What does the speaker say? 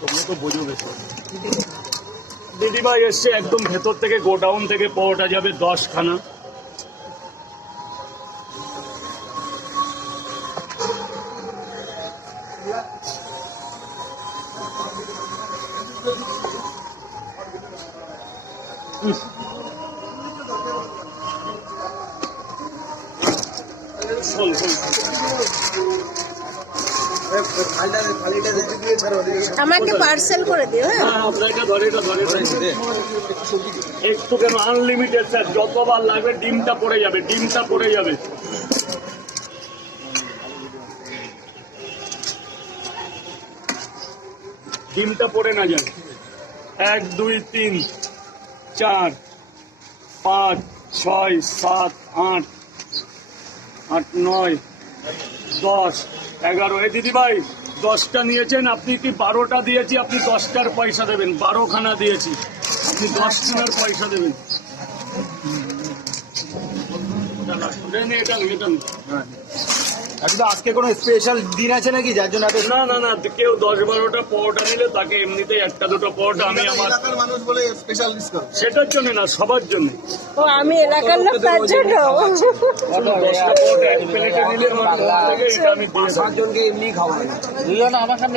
তোমরা তো বোঝো বেশি। দিদিভাই এসছে একদম ভেতর থেকে, গোডাউন থেকে পরোটা যাবে 10খানা। আমাকে পার্সেল করে দিও। একটু কেন আনলিমিটেড স্যার, যতবার লাগবে। ডিমটা পড়ে যাবে, ডিমটা পড়ে যাবে। ডিমটা পড়ে না যায়। 1 2 3 4 5 6 7 8 8 9 10 11। এই দিদিভাই 10টা নিয়েছেন আপনি, কি 12টা দিয়েছি, আপনি 10টার পয়সা দেবেন। 12খানা দিয়েছি, আপনি 10খানার পয়সা দেবেন। আজকে কোনো স্পেশাল দিন আছে নাকি যার জন্য? না না না, কেউ 10-12টা পরোটা নিলে তাকে এমনিতেই 1-2 পরোটা আমি আমার মানুষ বলে স্পেশাল ডিসকাউন্ট সেটার জন্য না, সবার জন্য। ও আমি এলাকার লোক, তার জন্য 10টা পরোটা এক প্লেটে নিলে আমার থেকে এটা আমি 5-7 জনকে এমনি খাওয়াই। আমার সামনে